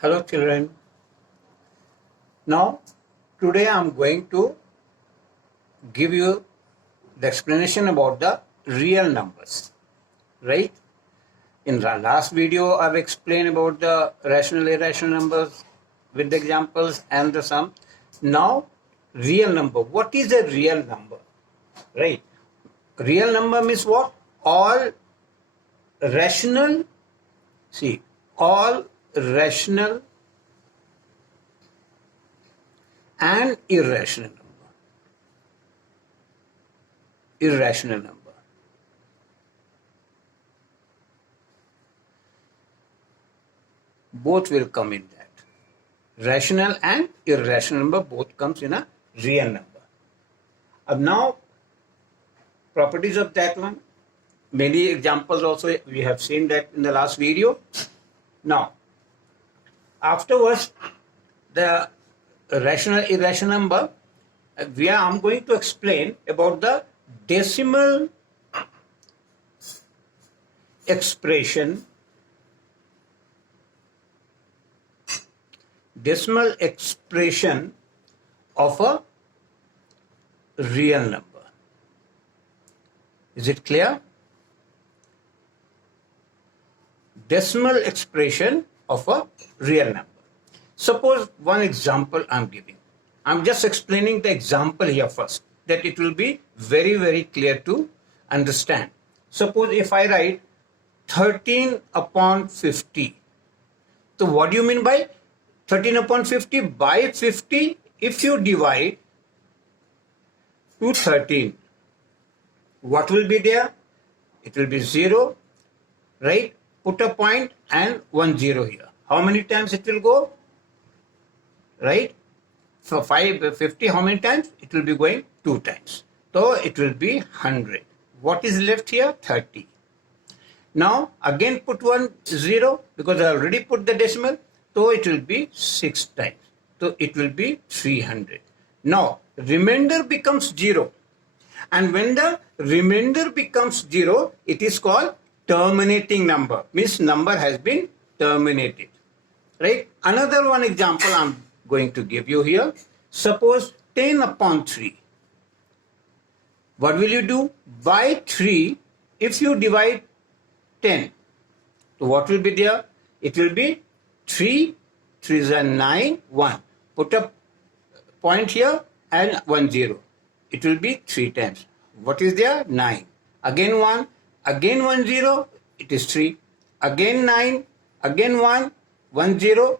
Hello children. Now today I am going to give you the explanation about the real numbers, right? In the last video I've explained about the rational irrational numbers with the examples and the sum. Now real number. What is a real number? Right? Real number means what? All rational, all rational and irrational number. Irrational number. Both will come in that. Rational and irrational number both comes in a real number. Now, properties of that one. Many examples also we have seen that in the last video. Now, afterwards, the rational irrational number, I'm going to explain about the decimal expression of a real number. Is it clear? Decimal expression of a real number. Suppose one example I'm giving. I'm just explaining the example here first, that it will be very, very clear to understand. Suppose if I write 13 upon 50. So what do you mean by 13 upon 50? By 50, if you divide to 13, what will be there? It will be 0, right? Put a point and 10 here. How many times it will go? Right? So 50, how many times? It will be going 2 times. So it will be 100. What is left here? 30. Now again put 0 because I already put the decimal. So it will be 6 times. So it will be 300. Now remainder becomes 0. And when the remainder becomes 0, it is called terminating number. Means number has been terminated. Right? Another one example I'm going to give you here. Suppose 10 upon 3. What will you do? By 3, if you divide 10, so what will be there? It will be 3, 3 is 9, 1. Put a point here and 10. It will be 3 times. What is there? 9. Again 1, again 10, it is 3. Again 9, again 1, 10,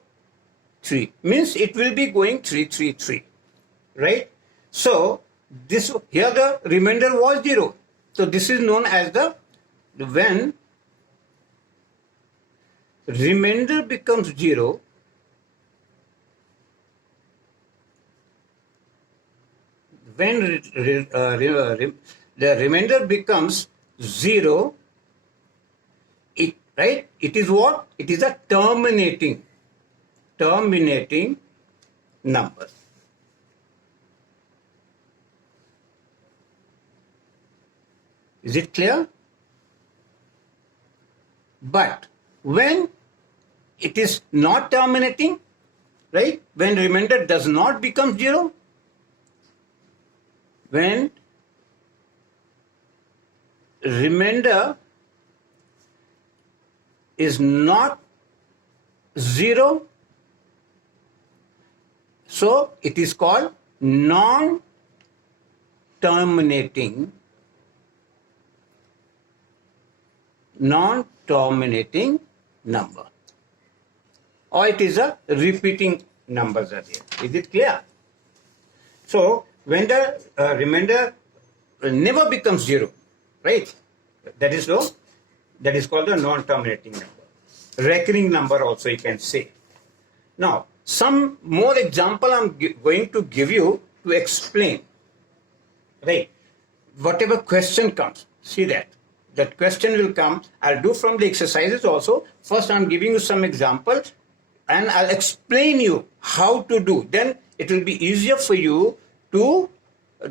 3. Means it will be going 3, 3, 3. Right? So, this here the remainder was 0. So, this is known as when remainder becomes 0, when the remainder becomes 0, right? It is what? It is a terminating number. Is it clear? But when it is not terminating, right? When remainder does not become 0, when remainder is not 0, so it is called non-terminating number, or it is a repeating numbers are there. Is it clear? So when the remainder never becomes 0, right? That is called the non-terminating number. Recurring number also you can say. Now some more example I'm going to give you to explain, right? Whatever question comes, see that question will come. I'll do from the exercises also. First I'm giving you some examples and I'll explain you how to do. Then it will be easier for you to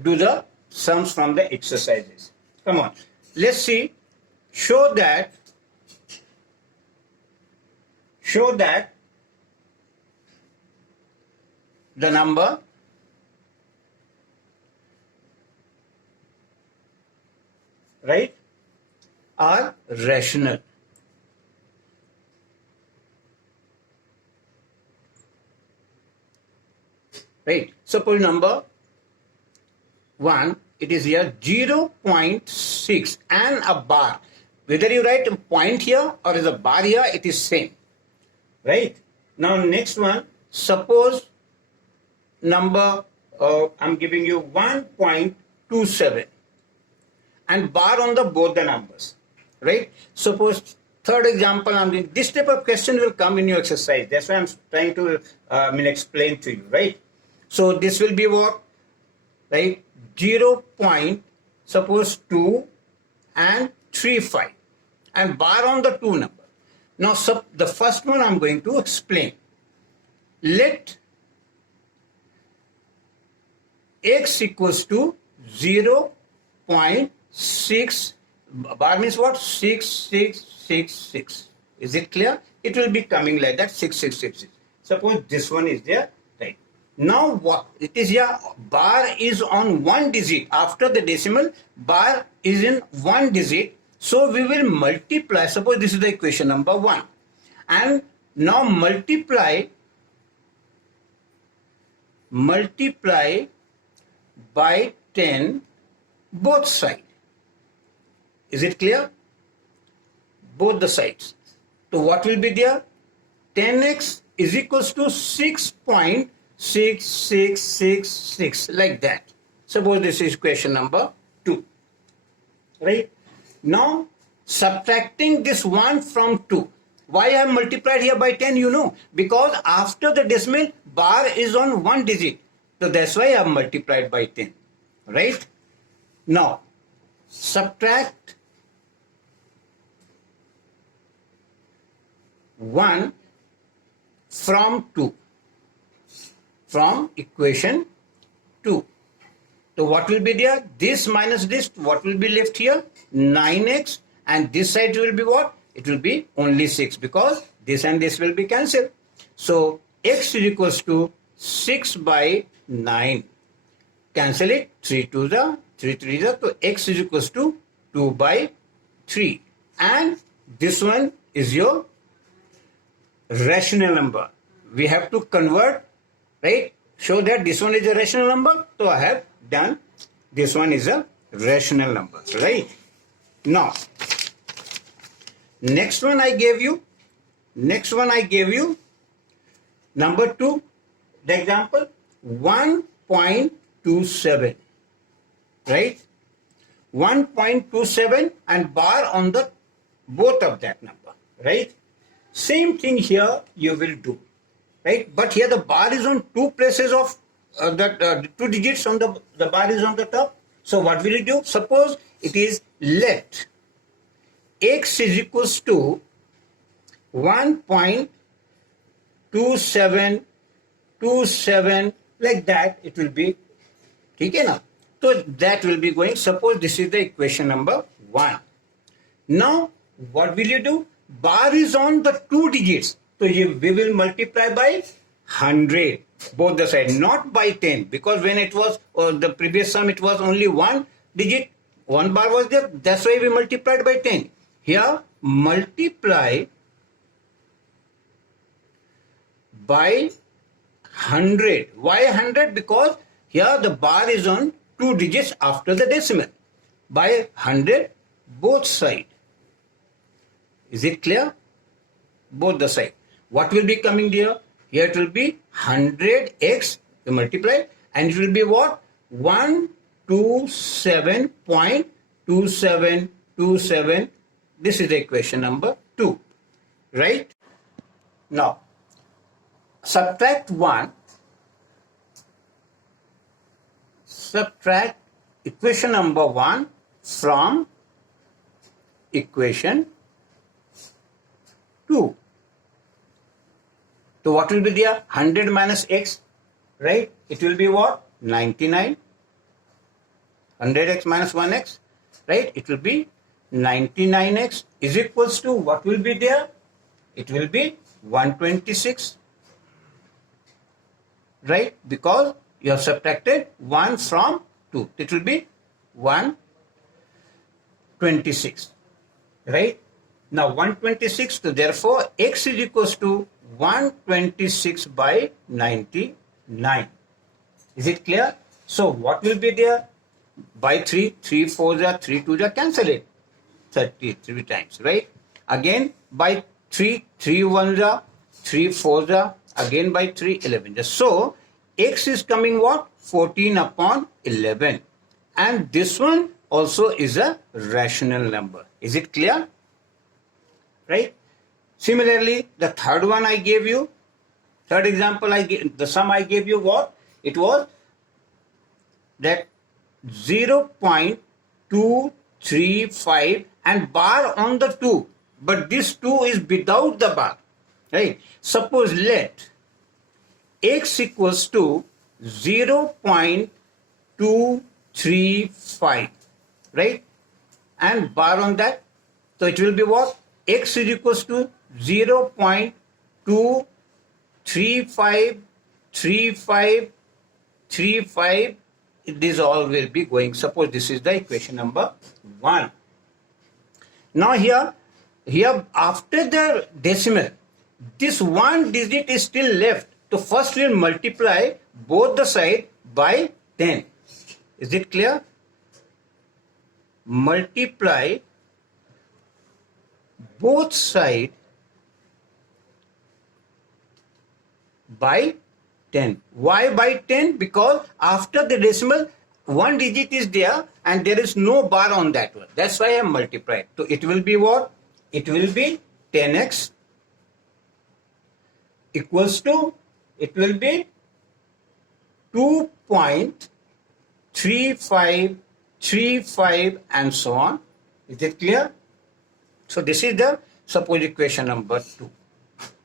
do the sums from the exercises. Come on, let's see. Show that the number right are rational. Right. Suppose number 1, it is here 0.6 and a bar. Whether you write a point here or is a bar here, it is same. Right. Now next one, suppose number, I'm giving you 1.27 and bar on the both the numbers. Right. Suppose third example, I'm doing this type of question will come in your exercise. That's why I'm trying to explain to you. Right. So this will be what? Right? 0. Suppose 2 and 35 and bar on the 2 number. Now the first one I'm going to explain. Let x equals to 0.6, bar means what? 6666. Is it clear? It will be coming like that, 6666. Suppose this one is there. Right. Now what it is here, bar is on one digit. After the decimal, bar is in one digit. So we will multiply. Suppose this is the equation number 1. And now multiply by 10 both sides. Is it clear? Both the sides. So what will be there? 10x is equals to 6.6666 like that. Suppose this is question number 2. Right? Now subtracting this 1 from 2. Why I have multiplied here by 10, you know? Because after the decimal, bar is on one digit. So that's why I have multiplied by 10. Right? Now subtract 1 from 2. From equation 2. So what will be there? This minus this, what will be left here? 9x, and this side will be what? It will be only 6 because this and this will be cancelled. So x is equals to 6 by 9. Cancel it. 3 to the 3 3 the. So x is equals to 2 by 3. And this one is your rational number. We have to convert, right? Show that this one is a rational number. So I have done this one is a rational number, right? Now next one I gave you number 2, the example 1.27, right? 1.27 and bar on the both of that number, right? Same thing here you will do, right? But here the bar is on two places of the 2 digits on the bar is on the top. So what will you do? Suppose it is let x is equals to 1.2727 like that. It will be okay now. So that will be going. Suppose this is the equation number 1. Now what will you do? Bar is on the 2 digits. So we will multiply by 100 both the sides, not by 10, because when it was the previous sum it was only one digit, one bar was there. That's why we multiplied by 10. Here multiply by 100. Why 100? Because here the bar is on 2 digits after the decimal. By 100 both sides. Is it clear? Both the side. What will be coming here? Here it will be 100x, you multiply, and it will be what? 127.2727. This is the equation number 2. Right? Now, subtract 1. Subtract equation number 1 from equation 2. So what will be there? 100 minus x, right? It will be what? 99. 100x minus 1x, right? It will be 99x is equals to what will be there? It will be 126, right? Because you have subtracted 1 from 2. It will be 126, right? Now 126, so therefore x is equals to 126 by 99. Is it clear? So what will be there? By 3, 3 4s are 3 2s are, cancel it. 33 times, right? Again by 3, 3 1s are, 3 4s are, again by 3, 11. So x is coming what? 14 upon 11. And this one also is a rational number. Is it clear? Right? Similarly, the third one I gave you, third example the sum I gave you what? It was that 0.235 and bar on the 2, but this 2 is without the bar, right? Suppose let x equals to 0.235, right? And bar on that, so it will be what? X is equals to 0.2353535. These all will be going. Suppose this is the equation number 1. Now here after the decimal, this one digit is still left. So first we'll multiply both the side by 10. Is it clear? Multiply both sides by 10. Why by 10? Because after the decimal, one digit is there and there is no bar on that one. That's why I multiplied. So it will be what? It will be 10x equals to, it will be 2.3535 and so on. Is it clear? So this is the suppose equation number 2.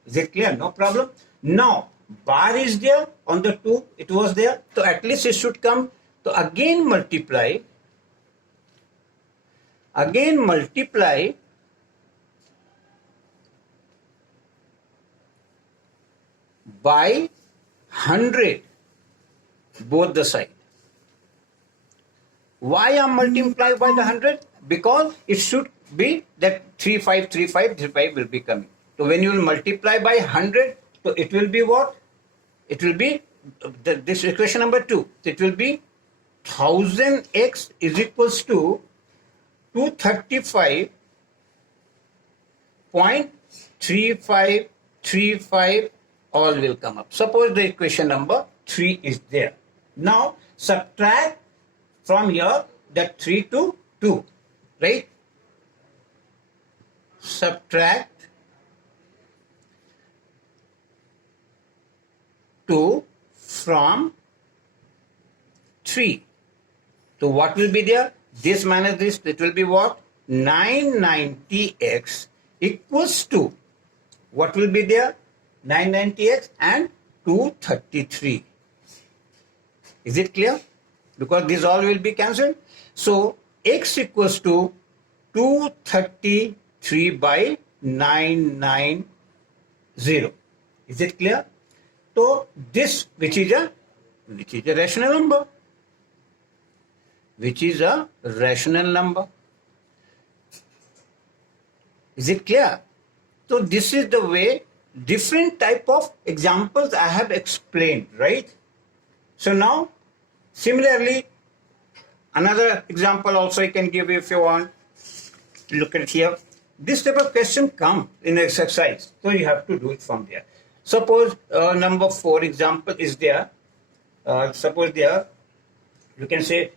Is it clear? No problem. Now bar is there on the 2, it was there, so at least it should come. So again multiply by 100 both the side. Why I multiply by the 100? Because it should be that 3535 will be coming. So when you will multiply by 100, so it will be what? It will be this equation number 2. It will be 1000x is equals to 235.3535, all will come up. Suppose the equation number 3 is there. Now subtract from here that 3 to 2, right? Subtract 2 from 3. So what will be there? This minus this, it will be what? 990x equals to, what will be there? 990x and 233. Is it clear? Because these all will be cancelled. So x equals to 233 by 990. Is it clear? So this which is a rational number. Which is a rational number. Is it clear? So this is the way, different type of examples I have explained, right? So now similarly another example also I can give you if you want. Look at here. This type of question comes in exercise, so you have to do it from there. Suppose number 4 example is there. Suppose there you can say,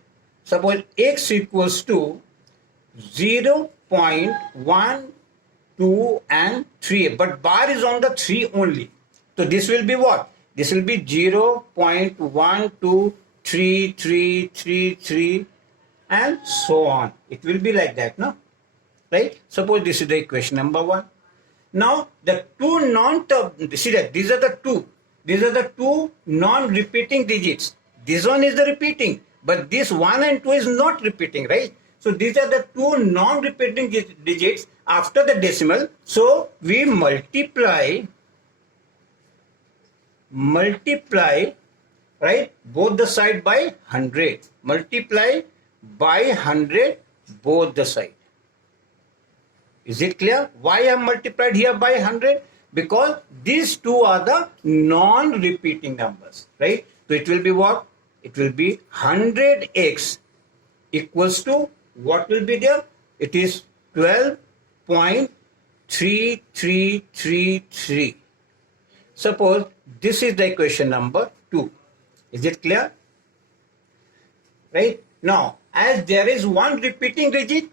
suppose x equals to 0.1, 2 and 3, but bar is on the 3 only. So this will be what? This will be 0.123333 and so on. It will be like that, no? Right? Suppose this is the equation number 1. Now the two see that these are the two non-repeating digits. This one is the repeating, but this 1 and 2 is not repeating, right? So these are the two non-repeating digits after the decimal. So we multiply right? Both the side by 100. Multiply by 100 both the side. Is it clear? Why I have multiplied here by 100? Because these two are the non-repeating numbers, right? So it will be what? It will be 100x equals to what will be there? It is 12.3333. Suppose this is the equation number 2. Is it clear? Right? Now, as there is one repeating digit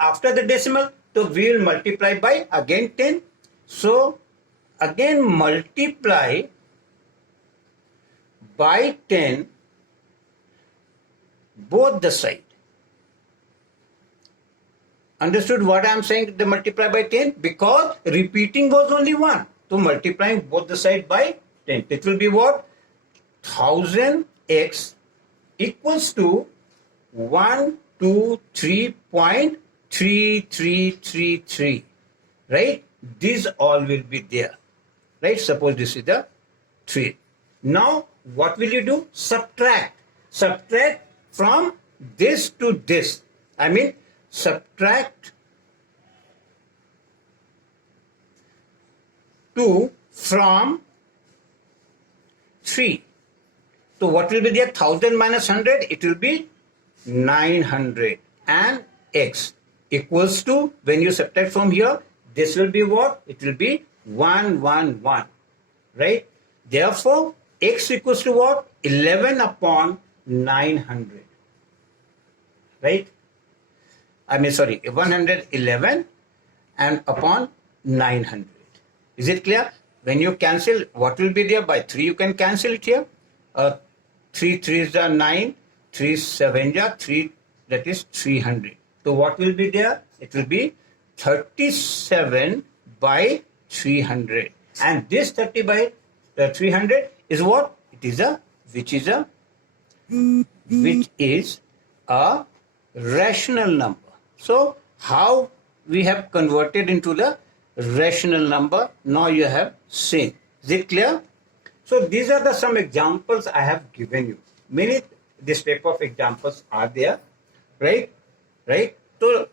after the decimal, so we will multiply by again 10. So, again multiply by 10 both the side. Understood what I am saying? The multiply by 10, because repeating was only one. So multiplying both the side by 10. It will be what? 1000x equals to 123.3333. Right? These all will be there. Right? Suppose this is the 3. Now what will you do? Subtract. Subtract from this to this. I mean, subtract 2 from 3. So what will be there? 1000 minus 100, it will be 900. And x equals to, when you subtract from here, this will be what? It will be 111. Right? Therefore, x equals to what? 11 upon 900. Right? 111 and upon 900. Is it clear? When you cancel, what will be there? By 3 you can cancel it here. 3 3s are 9, 3 7s are 3, that is 300. So what will be there? It will be 37 by 300. And this 30 by 300 is what? It is which is a rational number. So how we have converted into the rational number, now you have seen. Is it clear? So these are some examples I have given you. Many this type of examples are there, right? So